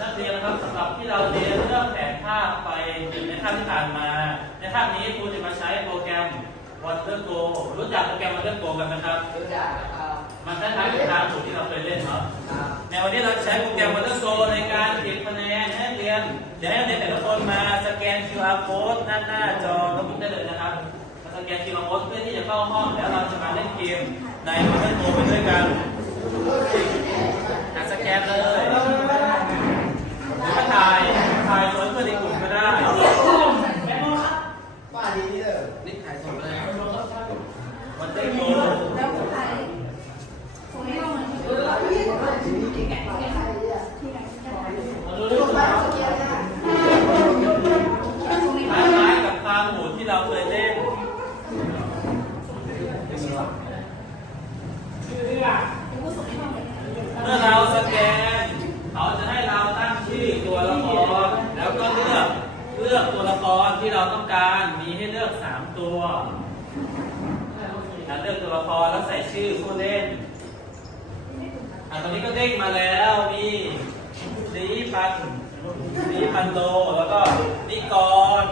นักเรียนนะครับสำหรับที่เราเรียนเรื่องแผนภาพไปในคาบที่ผ่านมา ในคาบนี้ครูจะมาใช้โปรแกรม WaterGo รู้จักโปรแกรม WaterGo กันไหมครับ รู้จักครับ มันคล้ายๆกับทางสูตรที่เราเคยเล่นเนาะครับในวันนี้เราใช้โปรแกรม WaterGo ในการเก็บคะแนนให้นักเรียนเดี๋ยวให้นักเรียนแต่ละคนมาสแกน QR code หน้าหน้าจอโน้ตบุ๊กได้เลยนะครับมาสแกน QR code เพื่อที่จะเข้าห้องแล้วเราจะมาเล่นเกมใน WaterGo ไปด้วยกันอะสแกนเลยหรือว่าถ่ายถ่ายส่วนเพื่อนในกลุ่มก็ได้ ป้าดีนี่เลยนี่ขายสดเลย มันได้โก แล้วคนไทยคงไม่ต้องมันคือเราที่ไหนที่ไหนที่ไหนที่ไหน มันรู้ด้วยว่า คงไม่ ค ต้อง ล้ายๆกับทางหมุนที่เราเคยเล่น ผู้สูงไม่ต้องเลย เมื่อเราสแกน เขาจะให้เราตั้งชื่อตัวละคร แล้วก็เลือกเลือกตัวละครที่เราต้องการ มีให้ เลือกสามตัวอะเลือกตัวละครแล้วใส่ชื่อผู้เล่นอะตอนนี้ก็เด้งมาแล้วมีสีพันสีพันโลแล้วก็นิกร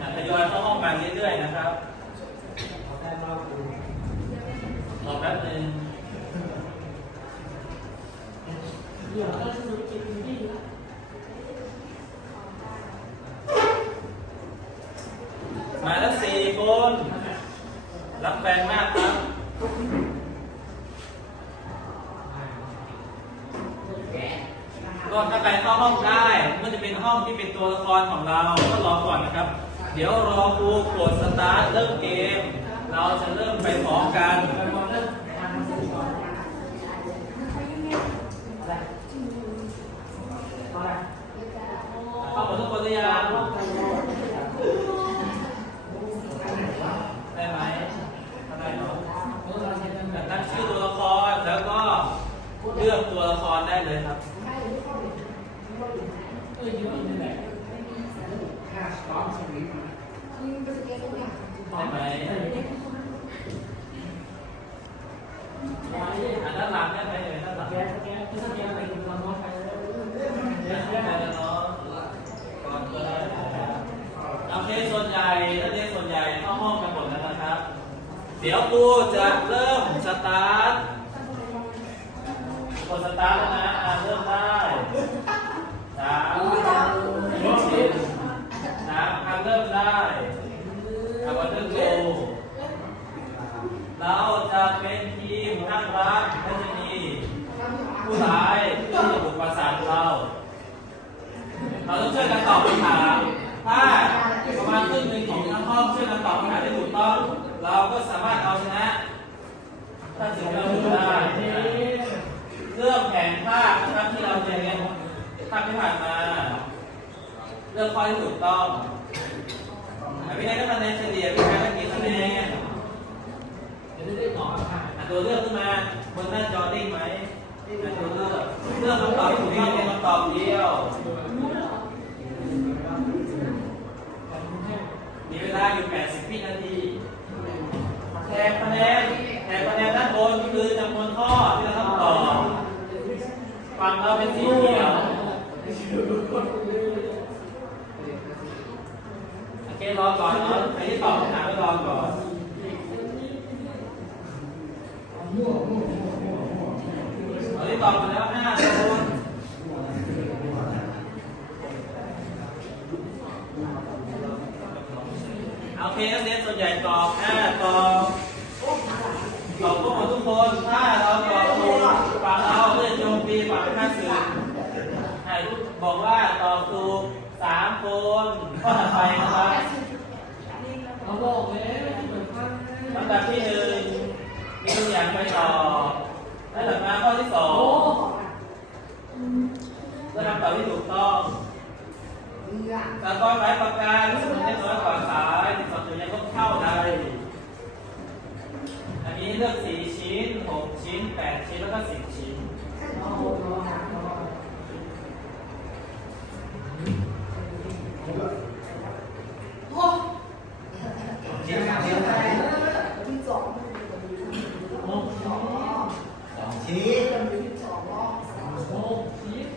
อะทยอยเข้าห้องกันเรื่อยๆนะครับรอแป๊บนึง มาแล้วสี่ค น รับแฟนมากครับก็ถ้าใครเข้าห้องได้มันจะเป็นห้องที่เป็นตัวละครของเราก็รอก่อนนะครับ เดี๋ยวรอครูกดสตาร์ทเริ่มเกม เราจะเริ่มไปพร้อมกันเข้าหมดทุกคนหรือยังได้ไหมได้เนาะตั้งชื่อตัวละครแล้วก็ เลือกตัวละครได้เลยครับได้ไหมอะด้านหลังได้ไหมเอ่ยด้านหลังได้แล้วเนาะก่อนก็ได้นะครับโอเคส่วนใหญ่นักเรียนส่วนใหญ่เข้าห้องกันหมดแล้วนะครับ เดี๋ยวครูจะเริ่มสตาร์ท กดสตาร์ทแล้วนะอะเริ่มได้สามสามอะเริ่มได้อะวันเริ่มโกเราจะเป็นทีมข้างรักก็จะมีผู้ร้ายที่จะบุกประสานเรา เราต้องช่วยกันตอบคำถามถ้าประมาณครึ่งหนึ่งของทั้งห้องช่วยกันตอบคำถามได้ถูกต้อง เราก็สามารถเอาชนะ ถ้าถึงเราถูกได้เรื่องแผนภาพนะครับที่เราเรียน ภาพที่ผ่านมา เลือกข้อที่ถูกต้องไม่ได้ก็คะแนนเฉลี่ยเป็นการได้กี่คะแนนอะตัวเลือกขึ้นมาบนหน้าจอได้ไหมอะตัวเลือกเลือกคำตอบที่ถูกต้องเป็นคำตอบเดียวมีเวลาอยู่ 80 วินาทีแทนคะแนนแทนคะแนนด้านบนคือจำนวนข้อที่เราต้องตอบ ฝั่งเราเป็นสีเขียวโอเครอ ก่อนเนาะใครที่ตอบคำถามก็รองก่อนตอนนี้ตอบมาแล้ว5คนโอเคนักเรียนส่วนใหญ่ตอบ5ตอบตอบพวกหมดทุกคนถ้าเราตอบถูกฝั่งเราก็จะโจมตีฝั่งข้าศึกให้บอกว่าตอบถูกสามคนข้อถัดไปนะครับ ลำดับที่หนึ่งมีตัวอย่างไปต่อแล้วถัดมาข้อที่สองก็ทำตอบที่ถูกต้องสากลหมายประการสมุนได้น้อยกว่าขายสองตัวยังต้องเข้าใดอันนี้เลือกสี่ชิ้นหกชิ้นแปดชิ้นแล้วก็สิบชิ้น